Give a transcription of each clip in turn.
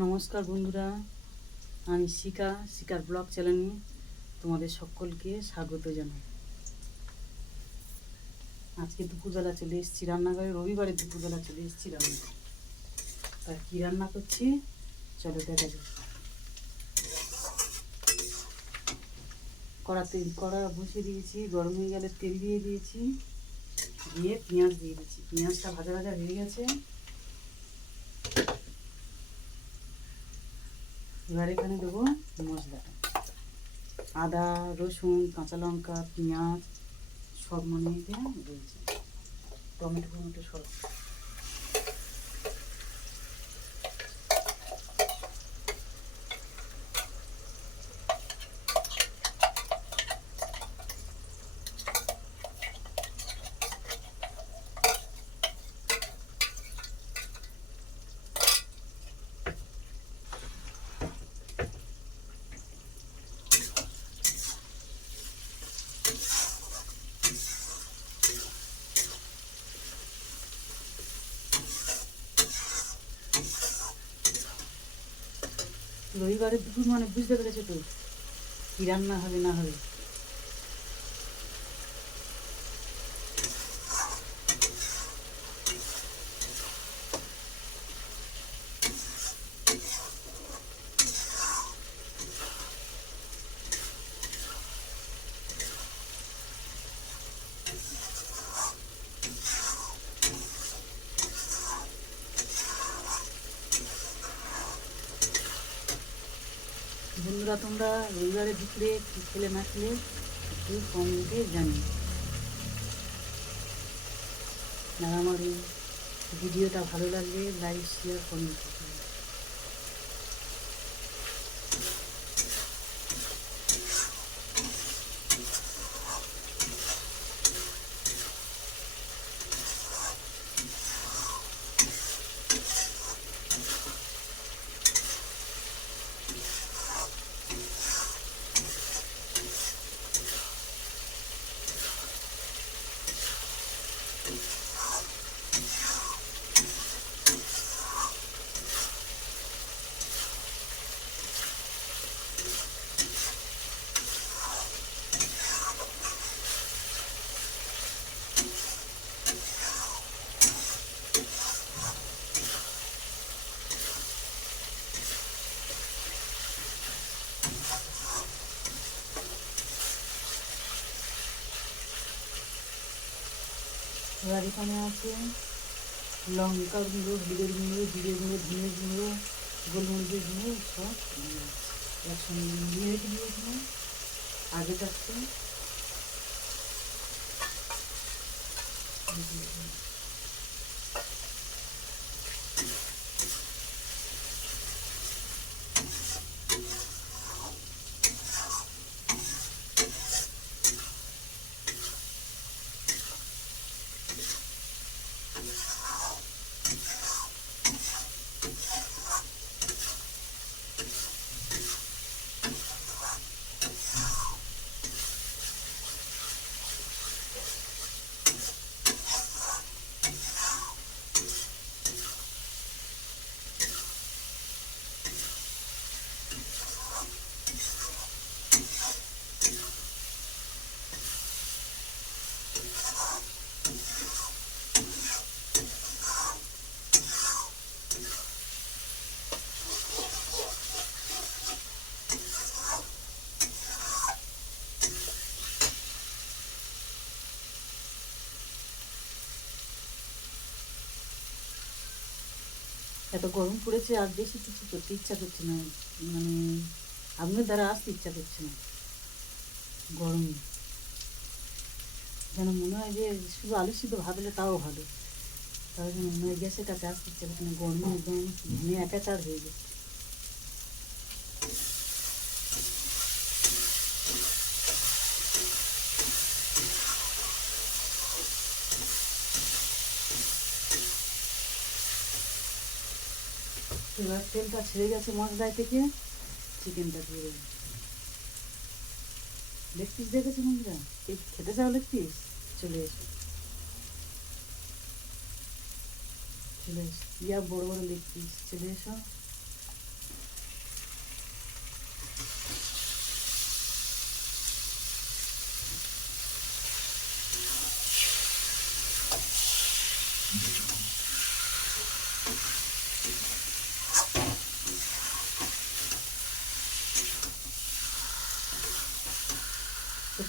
নমস্কার বন্ধুরা, আমি শিকার ব্লগ চ্যানেলে তোমাদের সকলকে স্বাগত জানাই। আজকে দুপুরবেলা চলে এসেছি রান্নাঘরে, রবিবারে দুপুরবেলা চলে এসেছি রান্না। তা কী রান্না করছি চলো দেখা যাক। কড়া বসিয়ে দিয়েছি, গরম হয়ে গেলে তেল দিয়ে দিয়েছি, দিয়ে পেঁয়াজ দিয়ে দিয়েছি। পেঁয়াজটা ভাজা ভাজা হয়ে গেছে। এবার এখানে দেবো মশলাটা, আদা রসুন কাঁচা লঙ্কা পেঁয়াজ সব রয়েছে, টমেটো সব। রবিবারের দুপুর মানে বুঝতে পেরেছো তো কী রান্না হবে না হবে। বন্ধুরা, তোমরা রবিবারে দুপুরে কী খেলে না খেলে একটু কমেন্টে জানিও। আর আমার এই ভিডিওটা ভালো লাগলে লাইক শেয়ার কমেন্ট করতে। এবার এখানে আছে লঙ্কার গুঁড়ো, হলুদের গুঁড়ো, জিরে গুঁড়ো, ধনে গুঁড়ো, গোলমরিচের গুঁড়ো সব একসঙ্গে মিলিয়ে রেখে দিয়েছিলাম আগে থাকতে। এত গরম পড়েছে আর বেশি কিছু করতে ইচ্ছা করছে না, মানে আগুনের দ্বারা আসতে ইচ্ছা করছে না। গরম যেন মনে হয় যে শুধু আলু সিদ্ধ ভাত হলে তাও ভালো, তাও যেন মনে হয় গ্যাসের কাছে আসতে ইচ্ছা করছে না। গরমে একদম ঘেমে একাকার হয়ে গেছে। এবার তেলটা ছেড়ে গেছে মশলায় থেকে, চিকেনটা দিয়ে দেবো। লেগ পিস দেখেছো বন্ধুরা? খেতে চাও লেগ পিস? চলে এসো, চলে এসো, ইয়া বড় বড় লেগ পিস চলে এসো।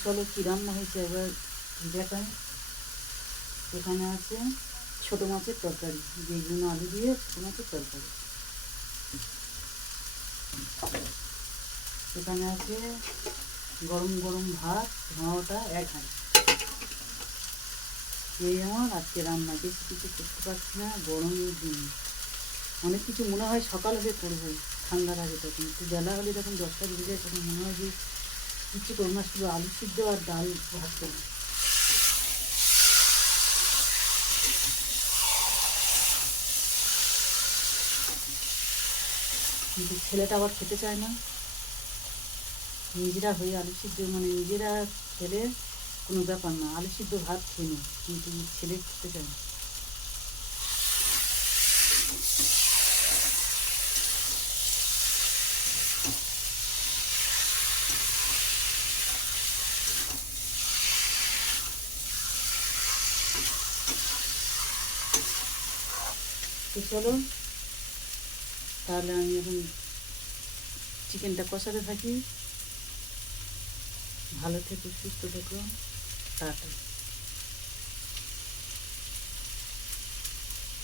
চলো কী রান্না হয়েছে এবার দেখাই। এখানে আছে ছোটো মাছের তরকারি, যেগুলো আলু দিয়ে ছোটো মাছের তরকারি। এখানে আছে গরম গরম ভাত, ধোঁয়াটা 1 হাঁড়ি। এই আমার আজকে রান্না, বেশি কিছু করতে পারছি না, গরমের দিন অনেক কিছু মনে হয় সকাল হলে করবো, ঠান্ডার আগে, তখন একটু বেলা হলে যখন 10টা বেজে যায় তখন মনে হয় যে কিছু করবো না, শুধু আলু সিদ্ধ আর ডাল ভাত করবো। কিন্তু ছেলেটা আবার খেতে চায় না। নিজেরা হয়ে আলু সিদ্ধ মানে নিজেরা খেলে কোনো ব্যাপার না, আলু সিদ্ধ ভাত খেয়ে নিই, কিন্তু ছেলে খেতে চায় না। তো চলো তাহলে আমি এখন চিকেনটা কষাতে থাকি। ভালো থেকো, সুস্থ থেকো, টাটা।